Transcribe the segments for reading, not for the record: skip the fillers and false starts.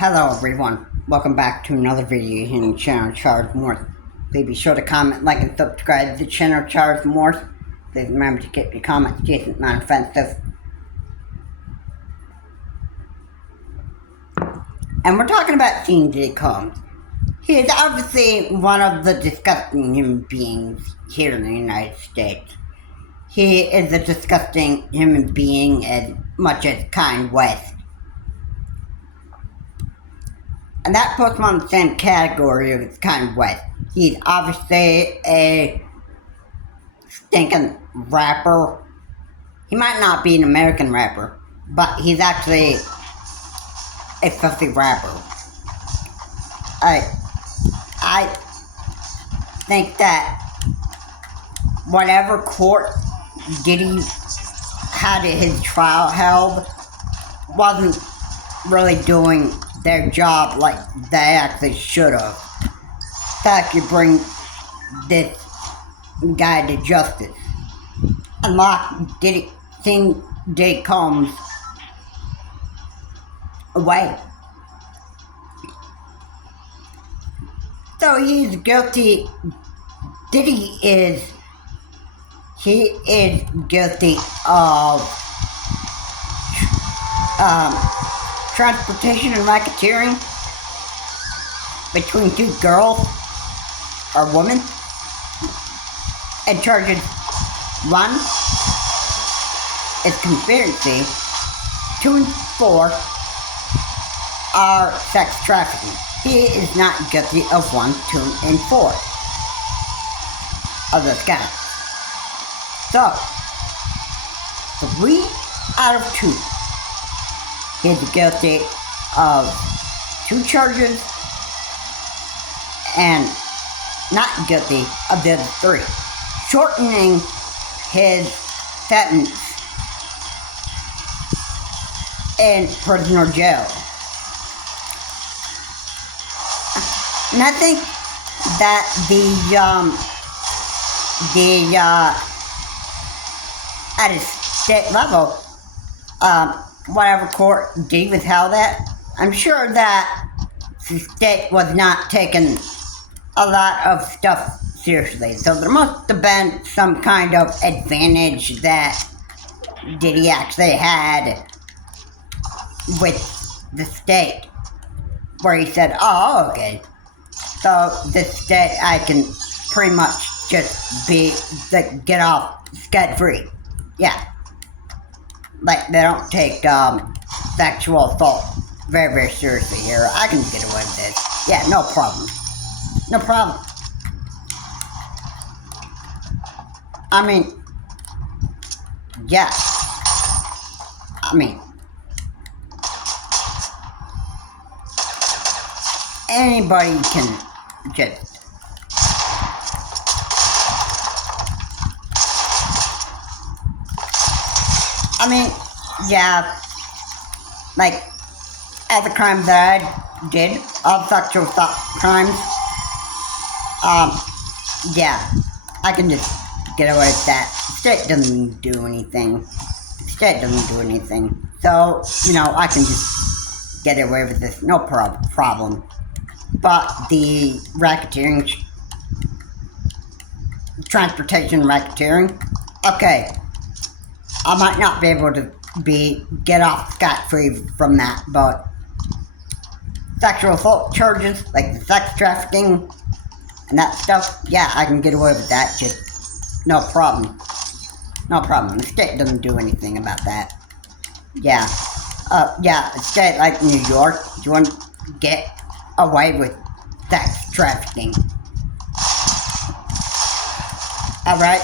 Hello everyone, welcome back to another video here on the channel Charles Morse. Please be sure to comment, like, and subscribe to the channel Charles Morse. Please remember to keep your comments decent, non-offensive. And we're talking about Diddy Combs. He is obviously one of the disgusting human beings here in the United States. He is a disgusting human being as much as Kanye West. And that puts him on the same category as Kanye West. He's obviously a stinking rapper. He might not be an American rapper, but he's actually a filthy rapper. I think that whatever court Diddy had his trial held wasn't really doing their job like they actually should have. That could bring this guy to justice. And lock Diddy Combs away. So he's guilty. Diddy is guilty of transportation and racketeering between two girls or women, and charges one is conspiracy, 2 and 4 are sex trafficking. He is not guilty of 1, 2, and 4 of those counts. So 3 out of 2. He's guilty of 2 charges and not guilty of the other 3, shortening his sentence in prison or jail. And I think that at a state level, whatever court Diddy was held at, I'm sure that the state was not taking a lot of stuff seriously. So there must have been some kind of advantage that Diddy actually had with the state, where he said, oh, okay, so this state I can pretty much just get off scot-free. Yeah. Like, they don't take sexual assault very, very seriously here. I can get away with this. Yeah, no problem. No problem. I mean, yeah. I mean, anybody can just yeah, like, all the crimes that I did, all sexual crimes, yeah, I can just get away with that. The state doesn't do anything. So, I can just get away with this, no problem. But the racketeering, transportation racketeering, okay, I might not be able to get off scot-free from that, but sexual assault charges, like the sex trafficking and that stuff, yeah, I can get away with that, just no problem. No problem. The state doesn't do anything about that. Yeah. Yeah, a state like New York, do you want to get away with sex trafficking? Alright?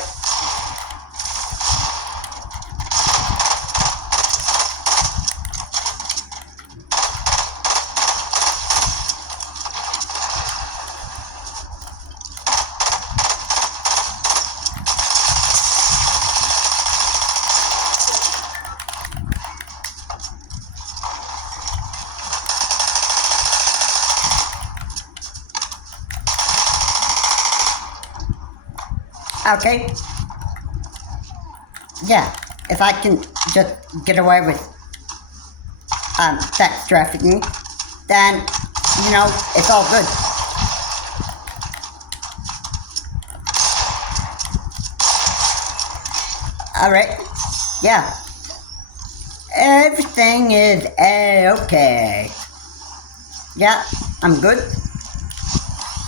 Okay? Yeah, if I can just get away with sex trafficking, then, it's all good. Alright, yeah. Everything is A-okay. Yeah, I'm good.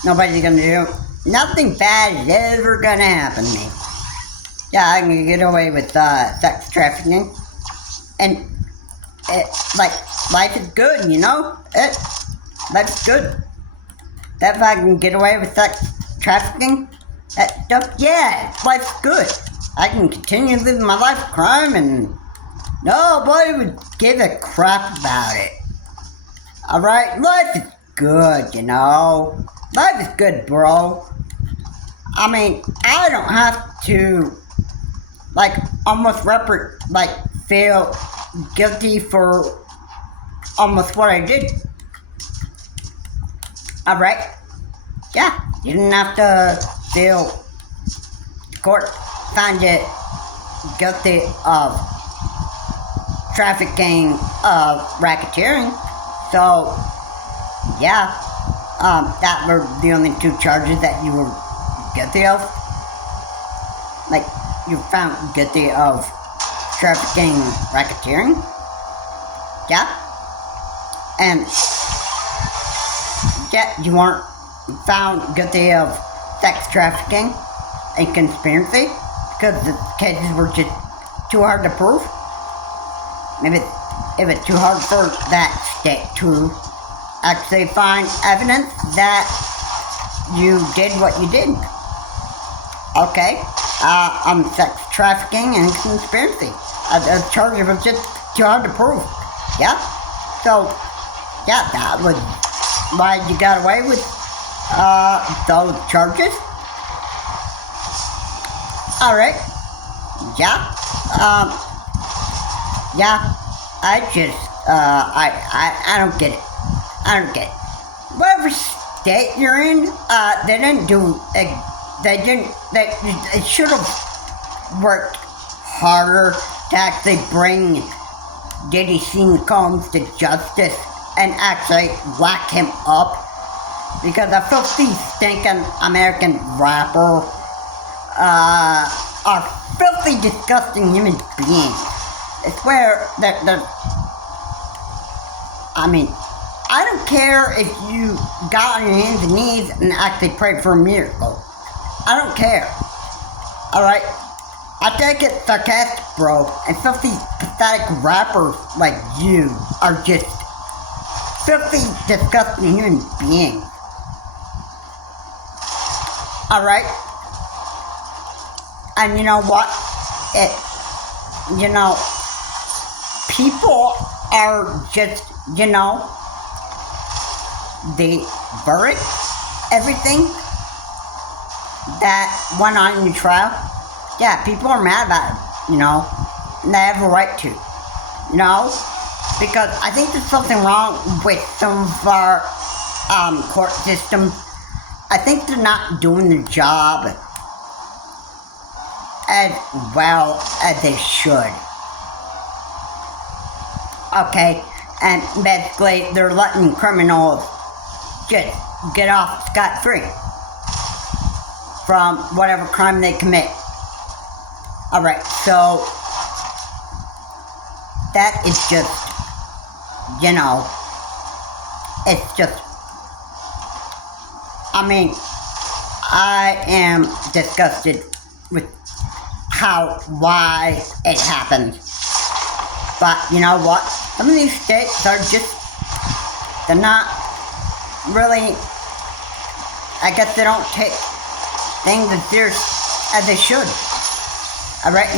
Nobody's gonna do, nothing bad is ever gonna happen to me. Yeah, I can get away with sex trafficking. And, life is good, life's good. That if I can get away with sex trafficking, that stuff, yeah, life's good. I can continue living my life of crime and nobody would give a crap about it. Alright, life is good, Life is good, bro. I mean, I don't have to, almost feel guilty for almost what I did. Alright? Yeah, you didn't have to feel court found you guilty of trafficking, of racketeering. So, yeah, that were the only two charges that you were guilty of. You found guilty of trafficking, racketeering. Yeah. And, yeah, you weren't found guilty of sex trafficking and conspiracy because the cases were just too hard to prove. Maybe if it's too hard for that state to actually find evidence that you did what you did. Okay, sex trafficking and conspiracy. The charges were just too hard to prove. Yeah? So, yeah, that was why you got away with those charges. Alright. Yeah. Yeah. I don't get it. I don't get it. Whatever state you're in, they should have worked harder to actually bring Diddy Combs to justice and actually lock him up. Because a filthy, stinking American rapper are filthy, disgusting human beings. I swear that I don't care if you got on your hands and knees and actually prayed for a miracle. I don't care. Alright? I take it sarcastic, bro. And filthy, pathetic rappers like you are just filthy, disgusting human beings. Alright? And you know what? People are just, the verdict, everything that went on in the trial, yeah, people are mad about it, and they have a right to, because I think there's something wrong with some of our court systems. I think they're not doing their job as well as they should. Okay, and basically they're letting criminals just get off scot-free from whatever crime they commit. Alright, so that is just, it's just, I am disgusted with why it happened. But you know what? Some of these states are just, they're not really, I guess they don't take things as serious as they should. Alright,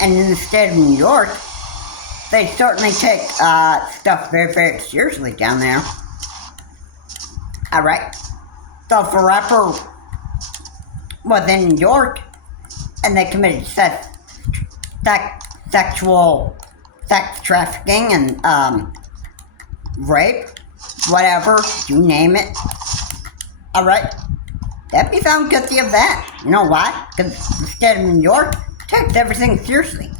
and in the state of New York, they certainly take stuff very, very seriously down there. Alright, so if a rapper was in New York and they committed sex trafficking and rape, whatever, you name it, alright, they'd be found guilty of that. You know why? Because the state of New York takes everything seriously.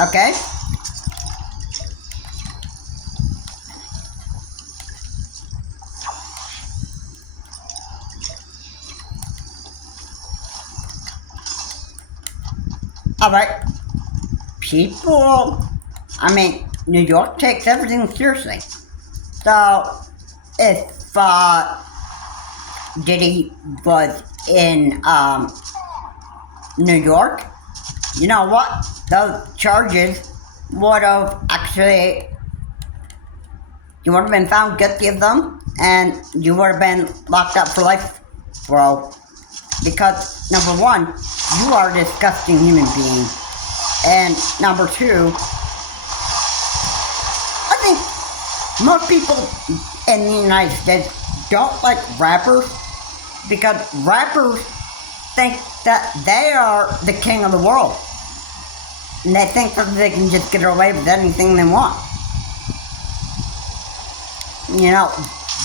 Okay? Alright, people, New York takes everything seriously. So, if Diddy was in New York, you know what? Those charges would have actually, you would have been found guilty of them, and you would have been locked up for life, bro. Because, number one, you are a disgusting human being. And number two, I think most people in the United States don't like rappers because rappers think that they are the king of the world. And they think that they can just get away with anything they want. You know,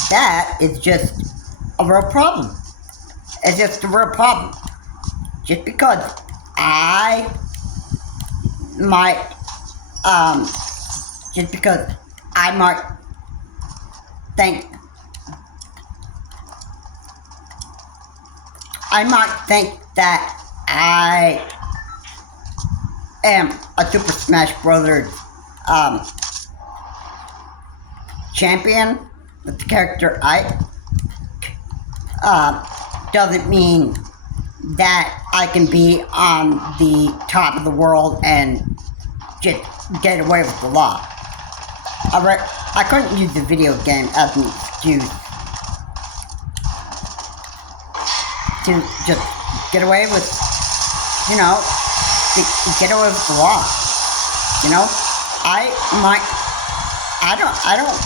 that is just a real problem. It's just a real problem. Just because I might, just because I might think, that I am a Super Smash Brothers champion with the character Ike, doesn't mean that I can be on the top of the world and just get away with the law. Alright, I couldn't use the video game as an excuse to just get away with, get away with the law. I don't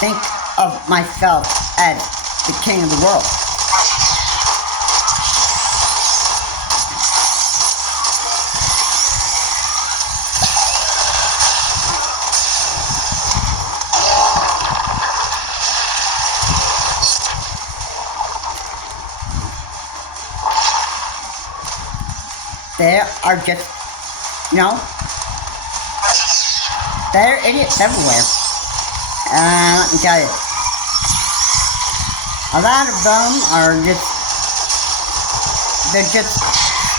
think of myself as the king of the world. There are just, there are idiots everywhere. Let me tell you, a lot of them are they're just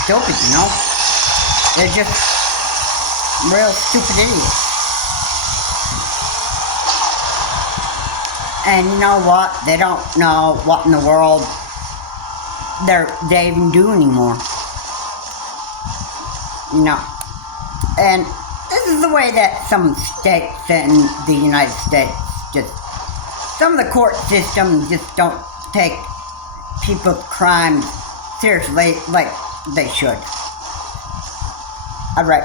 stupid, They're just real stupid idiots. And you know what? They don't know what in the world they even do anymore. And this is the way that some states in the United States some of the court systems just don't take people's crimes seriously like they should. Alright.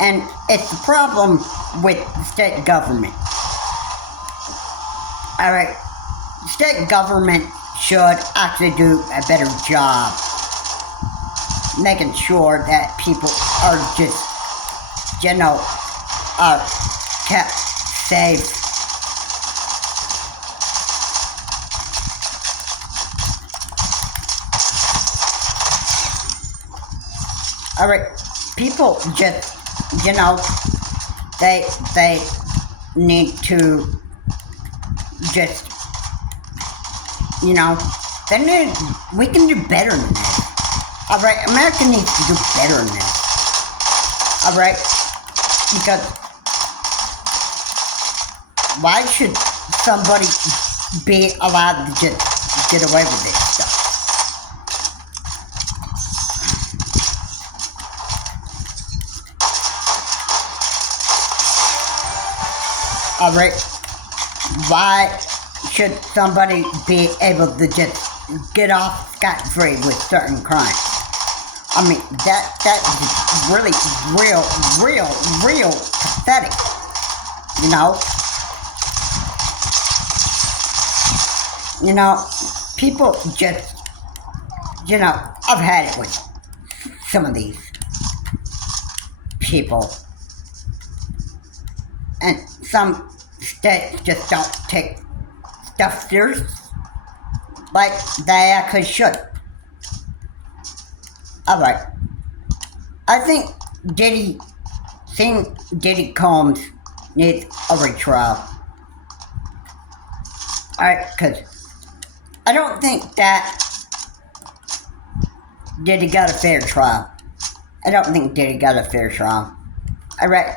And it's the problem with the state government. Alright. The state government should actually do a better job making sure that people are just, kept safe. Alright, people just, they need to just, we can do better than that. Alright, America needs to do better than that. Alright? Because why should somebody be allowed to just get away with this stuff? Alright? Why should somebody be able to just get off scot-free with certain crimes? That is really real pathetic, people just, I've had it with some of these people, and some states just don't take stuff serious like they actually should. Alright. I think Diddy Combs needs a retrial. Alright, because I don't think that Diddy got a fair trial. I don't think Diddy got a fair trial. I read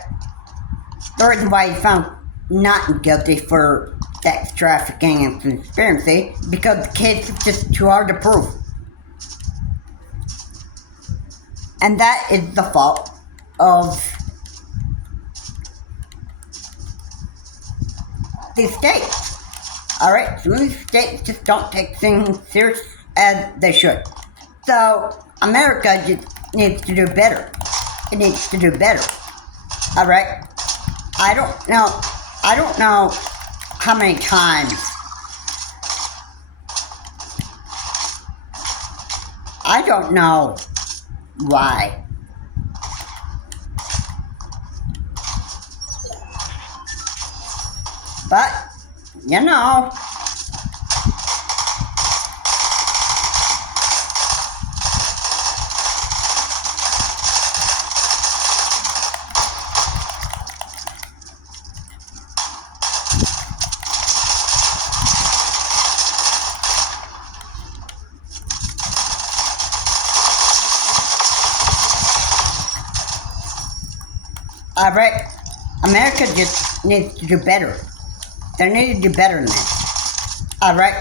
the reason why he found not guilty for sex trafficking and conspiracy because the case is just too hard to prove. And that is the fault of these states. Alright, some of these states just don't take things serious as they should. So, America just needs to do better. It needs to do better. Alright? I don't know how many times I don't know why. But, you know, alright, America just needs to do better. They need to do better than this. Alright?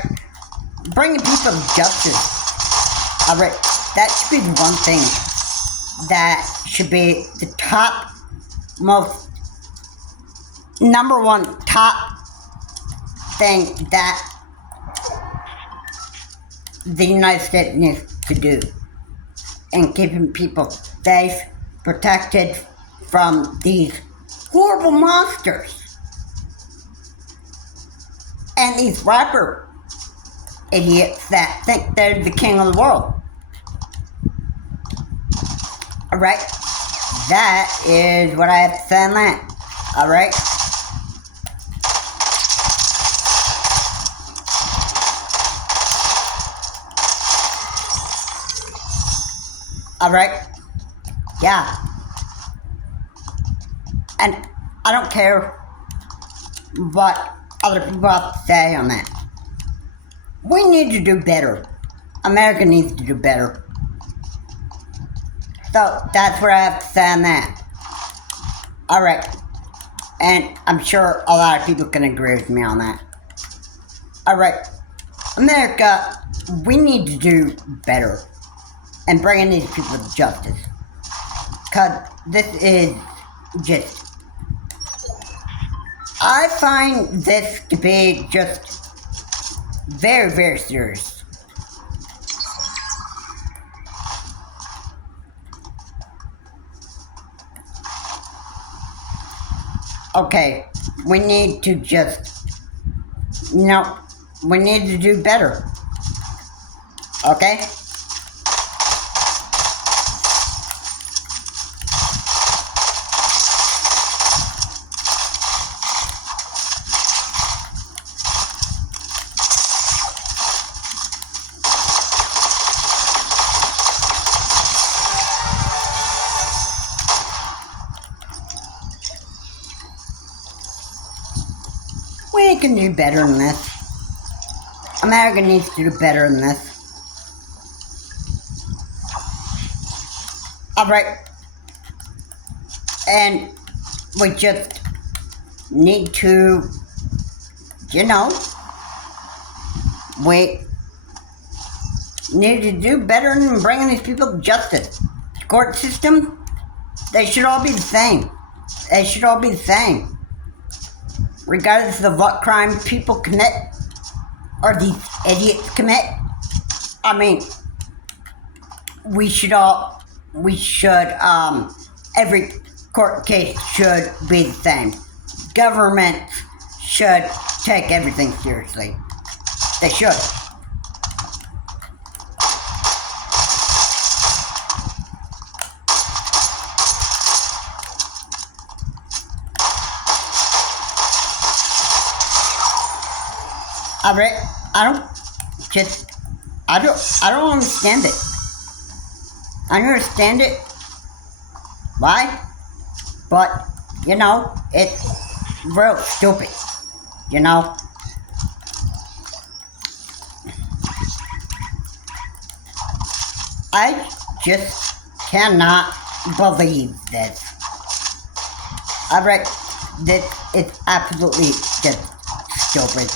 Bringing people to justice. Alright? That should be the one thing that should be the top most number one top thing that the United States needs to do in keeping people safe, protected from these horrible monsters. And these rapper idiots that think they're the king of the world. Alright? That is what I have to say on that. Alright? Alright? Yeah. And I don't care what other people have to say on that. We need to do better. America needs to do better. So that's what I have to say on that. Alright. And I'm sure a lot of people can agree with me on that. Alright. America, we need to do better. And bringing these people to justice. Because this is just... I find this to be just very, very serious. Okay, we need to just, we need to do better. Okay? We can do better than this. America needs to do better than this. Alright. And we just need to, we need to do better than bringing these people to justice. The court system, they should all be the same. They should all be the same. Regardless of what crime people commit, or these idiots commit. I mean, every court case should be the same. Government should take everything seriously. They should. Alright, I don't understand it. I don't understand it. Why? But, it's real stupid. I just cannot believe this. I read that it's absolutely just stupid.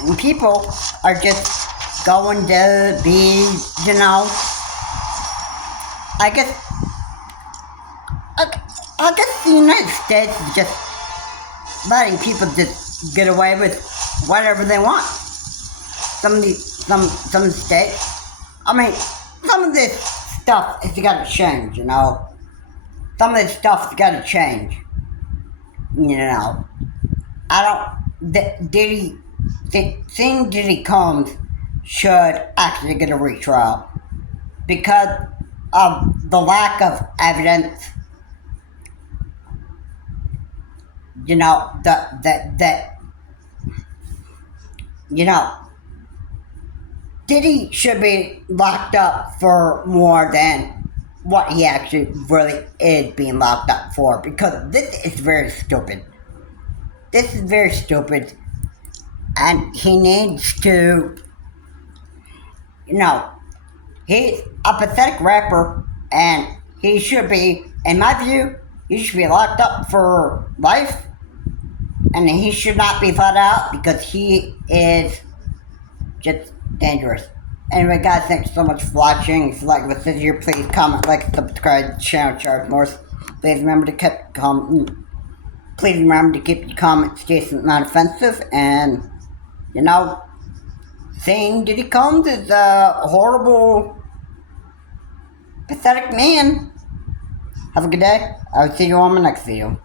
And people are just going to be, I guess, I guess the United States is just letting people just get away with whatever they want. Some states, I mean, some of this stuff has got to change, Some of this stuff has got to change, I don't, seeing Diddy Combs should actually get a retrial because of the lack of evidence, Diddy should be locked up for more than what he actually really is being locked up for, because this is very stupid. This is very stupid, and he needs to, he's a pathetic rapper, and he should be, in my view, he should be locked up for life, and he should not be let out because he is just dangerous. Anyway, guys, thanks so much for watching. If you like what's in here, please comment, like, subscribe, channel, charge more. Please remember to keep your comments decent, not offensive. And saying Diddy Combs is a horrible, pathetic man. Have a good day. I will see you on my next video.